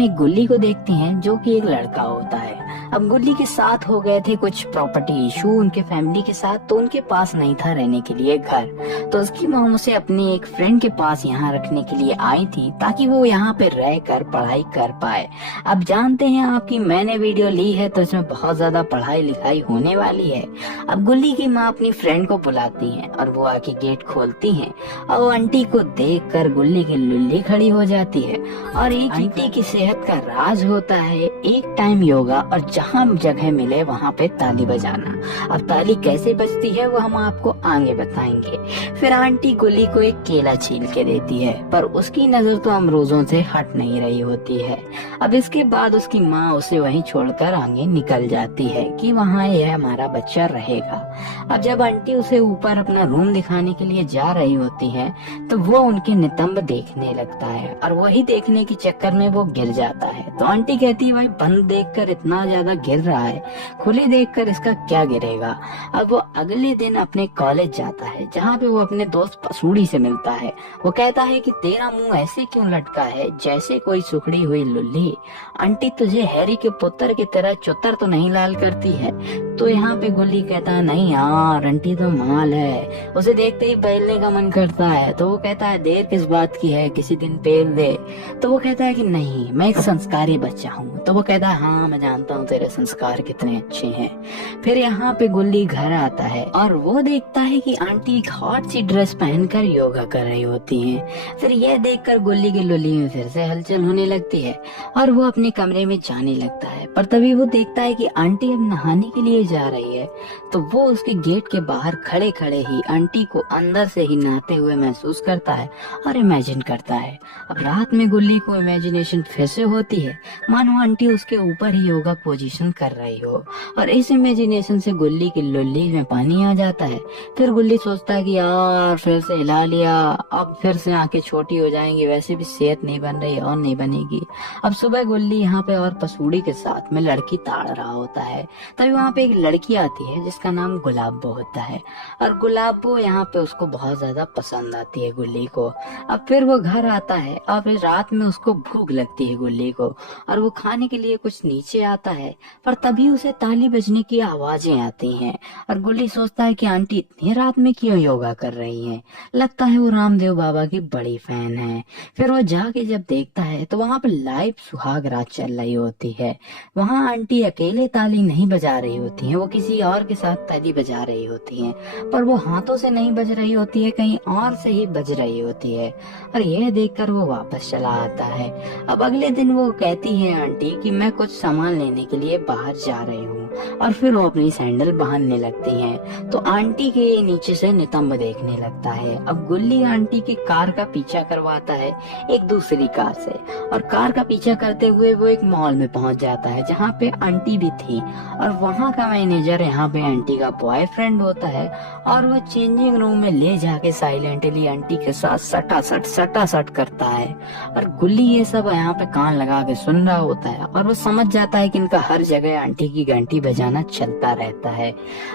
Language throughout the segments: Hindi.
हम एक गुल्ली को देखते हैं जो कि एक लड़का होता है। अब गुल्ली के साथ हो गए थे कुछ प्रॉपर्टी इशू उनके फैमिली के साथ, तो उनके पास नहीं था रहने के लिए घर। तो उसकी मॉम उसे अपने एक फ्रेंड के पास यहाँ रखने के लिए आई थी ताकि वो यहाँ पे रह कर पढ़ाई कर पाए। अब जानते हैं आपकी मैंने वीडियो ली है तो इसमें बहुत ज्यादा पढ़ाई लिखाई होने वाली है। अब गुल्ली की माँ अपनी फ्रेंड को बुलाती है और वो आके गेट खोलती है और वो आंटी को देख कर गुल्ली की लुल्ली खड़ी हो जाती है। और एक आंटी की सेहत का राज होता है एक टाइम योगा और जहाँ जगह मिले वहाँ पे ताली बजाना। अब ताली कैसे बजती है वो हम आपको आगे बताएंगे। फिर आंटी गुल्ली को एक केला छील के देती है पर उसकी नजर तो अमरूदों से हट नहीं रही होती है। अब इसके बाद उसकी माँ उसे वहीं छोड़कर आगे निकल जाती है कि वहाँ यह हमारा बच्चा रहेगा। अब जब आंटी उसे ऊपर अपना रूम दिखाने के लिए जा रही होती है तो वो उनके नितंब देखने लगता है और वही देखने के चक्कर में वो गिर जाता है। तो आंटी कहती है भाई बंद देखकर इतना ज्यादा गिर रहा है, खुले देखकर इसका क्या गिरेगा। अब वो अगले दिन अपने कॉलेज जाता है जहाँ पे वो अपने दोस्त पसूड़ी से मिलता है। वो कहता है कि तेरा मुंह ऐसे क्यों लटका है जैसे कोई सुखड़ी हुई लुल्ली, आंटी तुझे हैरी के पुत्र की तरह चुतर तो नहीं लाल करती है। तो यहाँ पे गुल्ली कहता है नहीं यार आंटी तो माल है, उसे देखते ही पहलने का मन करता है। तो वो कहता है देर किस बात की है, किसी दिन पेल दे। तो वो कहता है कि नहीं मैं एक संस्कारी बच्चा हूँ। तो वो कहता है हाँ मैं जानता हूँ तेरे संस्कार कितने अच्छे हैं। फिर यहाँ पे गुल्ली घर आता है और वो देखता है कि आंटी एक हॉट सी ड्रेस पहनकर योगा कर रही होती हैं। फिर यह देखकर गुल्ली की लुल्ली में फिर से हलचल होने लगती है और वो अपने कमरे में जाने लगता है। पर तभी वो देखता है कि आंटी अब नहाने के लिए जा रही है। तो वो उसके गेट के बाहर खड़े खड़े ही आंटी को अंदर से ही नहाते हुए महसूस करता है और इमेजिन करता है। अब रात में गुल्ली को इमेजिनेशन फिर से होती है मानो आंटी उसके ऊपर ही योगा पोजीशन कर रही हो और इस इमेजिनेशन से गुल्ली की लुल्ली में पानी आ जाता है। फिर गुल्ली सोचता है कि यार फिर से हिला लिया, अब फिर से आंखें छोटी हो जाएंगी, वैसे भी सेहत नहीं बन रही और नहीं बनेगी। अब सुबह गुल्ली यहाँ पे और पसूड़ी के साथ में लड़की ताड़ रहा होता है। तभी वहाँ पे एक लड़की आती है जिसका नाम गुलाबो होता है और गुलाबो यहाँ पे उसको बहुत ज्यादा पसंद आती है गुल्ली को। अब फिर वो घर आता है और फिर रात में उसको भूख लगती है गुल्ली को और वो खाने के लिए कुछ नीचे आता है। पर तभी उसे ताली बजने की आवाजें आती हैं और गुल्ली सोचता है कि आंटी इतनी रात में क्यों योगा कर रही हैं, लगता है वो रामदेव बाबा की बड़ी फैन है। फिर वो जाके जब देखता है तो वहाँ पे लाइव सुहाग रात चल रही होती है। वहाँ आंटी अकेले ताली नहीं बजा रही होती है, वो किसी और के साथ ताली बजा रही होती है। पर वो हाथों से नहीं बज रही होती है, कहीं और से ही बज रही होती है और यह देखकर वो वापस चला आता है। अब अगले दिन वो कहती है आंटी कि मैं कुछ सामान लेने के लिए बाहर जा रही हूँ और फिर वो अपनी सैंडल बांधने लगती हैं। तो आंटी के नीचे से नितंब देखने लगता है। अब गुल्ली आंटी की कार का पीछा करवाता है एक दूसरी कार से और कार का पीछा करते हुए वो एक मॉल में पहुंच जाता है जहाँ पे आंटी भी थी और वहाँ का मैनेजर यहाँ पे आंटी का बॉयफ्रेंड होता है और वो चेंजिंग रूम में ले जाके साइलेंटली आंटी के साथ सटासट करता है और गुल्ली ये सब यहाँ पे कान लगा के सुन रहा होता है और वो समझ जाता है कि इनका हर जगह आंटी की घंटी बजाना चलता रहता है।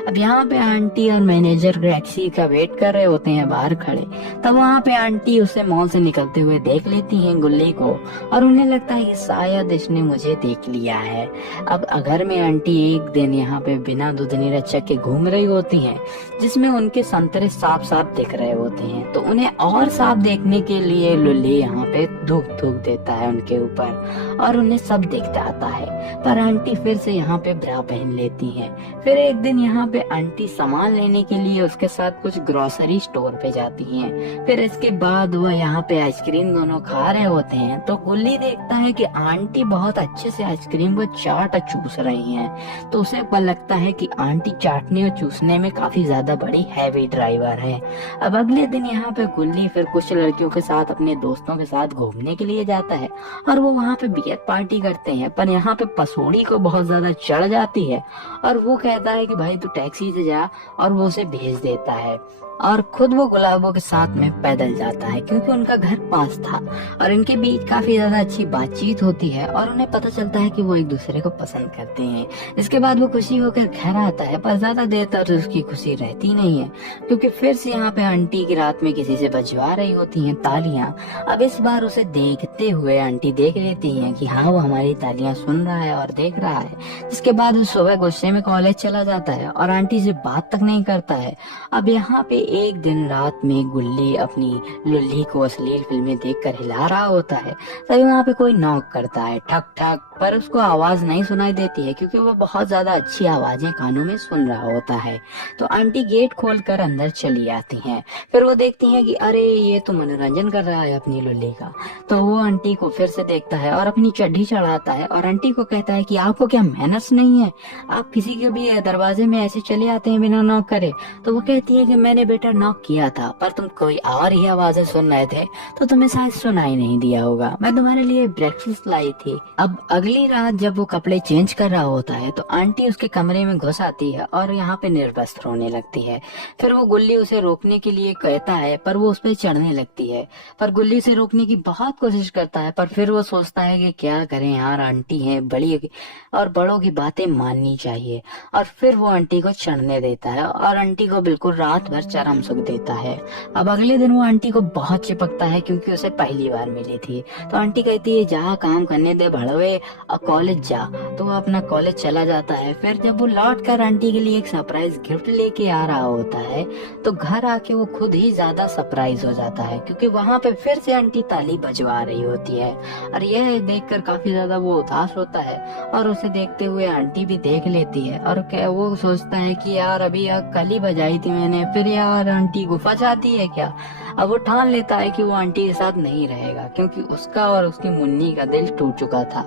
अब यहाँ पे आंटी और मैनेजर टैक्सी का वेट कर रहे होते हैं बाहर खड़े। तब वहाँ पे आंटी उसे मॉल से निकलते हुए देख लेती हैं गुल्ली को और उन्हें लगता है कि शायद इसने मुझे देख लिया है। अब घर में आंटी एक दिन यहाँ पे बिना दूधनी रचक के घूम रही होती हैं जिसमें उनके संतरे साफ साफ दिख रहे होते हैं। तो उन्हें और साफ देखने के लिए लुल्ली यहाँ पे थूक देता है उनके ऊपर और उन्हें सब दिखता आता है। पर आंटी फिर से यहाँ पे ब्रा पहन लेती हैं। फिर एक दिन यहाँ पे आंटी सामान लेने के लिए उसके साथ कुछ ग्रोसरी स्टोर पे जाती हैं। फिर इसके बाद वह यहाँ पे आइसक्रीम दोनों खा रहे होते हैं तो गुल्ली देखता है कि आंटी बहुत अच्छे से आइसक्रीम को चाट और चूस रही हैं। तो उसे लगता है कि आंटी चाटने और चूसने में काफी ज्यादा बड़ी हैवी ड्राइवर है। अब अगले दिन यहाँ पे गुल्ली फिर कुछ लड़कियों के साथ अपने दोस्तों के साथ घूमने के लिए जाता है और वो वहाँ पे बियर पार्टी करते हैं। पर यहाँ पे पसूड़ी को बहुत ज्यादा चढ़ जाती है और वो कहता है कि भाई तू टैक्सी से जा और वो उसे भेज देता है। और खुद वो गुलाबों के साथ में पैदल जाता है क्योंकि उनका घर पास था और इनके बीच काफी ज्यादा अच्छी बातचीत होती है और उन्हें पता चलता है कि वो एक दूसरे को पसंद करते हैं। इसके बाद वो खुशी होकर घर आता है, पर ज्यादा देर तक उसकी खुशी रहती नहीं है क्योंकि फिर से यहाँ पे आंटी की रात में किसी से बजवा रही होती हैं तालियां। अब इस बार उसे देखते हुए आंटी देख लेती हैं कि हाँ वो हमारी तालियां सुन रहा है और देख रहा है। जिसके बाद वो सुबह गुस्से में कॉलेज चला जाता है और आंटी से बात तक नहीं करता है। अब यहाँ पे एक दिन रात में गुल्ली अपनी लुल्ली को अश्लील फिल्में देखकर हिला रहा होता है, तभी वहाँ पे कोई नॉक करता है, ठक ठक, पर उसको आवाज नहीं सुनाई देती है क्योंकि वो बहुत ज्यादा अच्छी आवाजें कानों में सुन रहा होता है। तो आंटी गेट खोलकर अंदर चली आती हैं। फिर वो देखती हैं कि अरे ये तो मनोरंजन कर रहा है अपनी लुल्ली का। तो वो आंटी को फिर से देखता है और अपनी चड्ढी चढ़ाता है और आंटी को कहता है कि आपको क्या मैनर्स नहीं है, आप किसी के भी दरवाजे में ऐसे चले आते हैं बिना नॉक करे। तो वो कहती है कि मैंने बेटा नॉक किया था पर तुम कोई और ही आवाजें सुन रहे थे तो तुम्हें शायद सुनाई नहीं दिया होगा, मैं तुम्हारे लिए ब्रेकफास्ट लाई थी। अब अगली रात जब वो कपड़े चेंज कर रहा होता है तो आंटी उसके कमरे में घुस आती है और यहाँ पे निर्वस्त्र होने लगती है। फिर वो गुल्ली उसे रोकने के लिए कहता है पर वो उस पर चढ़ने लगती है, पर गुल्ली से रोकने की बहुत कोशिश करता है, पर फिर वो सोचता है कि क्या करें यार, आंटी है बड़ी और बड़ों की बातें माननी चाहिए। और फिर वो आंटी को चढ़ने देता है और आंटी को बिल्कुल रात भर चरम सुख देता है। अब अगले दिन वो आंटी को बहुत चिपकता है क्योंकि उसे पहली बार मिली थी। तो आंटी कहती है जा काम करने दे भड़वे और कॉलेज जा। तो वो अपना कॉलेज चला जाता है। फिर जब वो लौट कर आंटी के लिए एक सरप्राइज गिफ्ट लेके आ रहा होता है तो घर आके वो खुद ही ज्यादा सरप्राइज हो जाता है क्योंकि वहाँ पे फिर से आंटी ताली बजवा रही होती है और यह देखकर काफी ज्यादा वो उदास होता है और उसे देखते हुए आंटी भी देख लेती है और वो सोचता है कि यार अभी यार कल ही बजाई थी मैंने, फिर यार आंटी गुफा चाहती है क्या। अब वो ठान लेता है कि वो आंटी के साथ नहीं रहेगा क्योंकि उसका और उसकी मुन्नी का दिल टूट चुका था।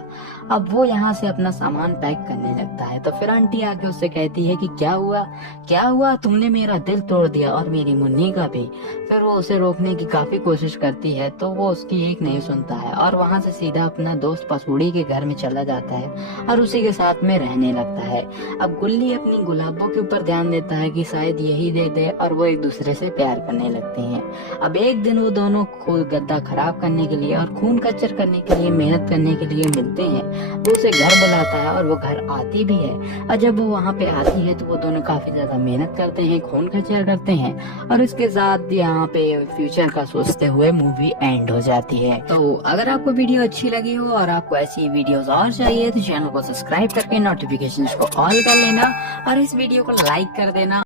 अब वो यहाँ से अपना सामान पैक करने लगता है तो फिर आंटी आके उससे कहती है कि क्या हुआ, तुमने मेरा दिल तोड़ दिया और मेरी मुन्नी का भी। फिर वो उसे रोकने की काफी कोशिश करती है तो वो उसकी एक नहीं सुनता है और वहाँ से सीधा अपना दोस्त पसूड़ी के घर में चला जाता है और उसी के साथ में रहने लगता है। अब गुल्ली अपनी गुलाबों के ऊपर ध्यान देता है कि शायद यही दे दे और वो एक दूसरे से प्यार करने लगते हैं। अब एक दिन वो दोनों गद्दा खराब करने के लिए और खून कच्चर करने के लिए मेहनत करने के लिए मिलते हैं। वो उसे घर बुलाता है और वो घर आती भी है और जब वो वहाँ पे आती है तो वो दोनों काफी ज्यादा मेहनत करते हैं, खून खच्चर करते हैं और इसके साथ यहाँ पे फ्यूचर का सोचते हुए मूवी एंड हो जाती है। तो अगर आपको वीडियो अच्छी लगी हो और आपको ऐसी वीडियोस और चाहिए तो चैनल को सब्सक्राइब करके नोटिफिकेशन को ऑल कर लेना और इस वीडियो को लाइक कर देना।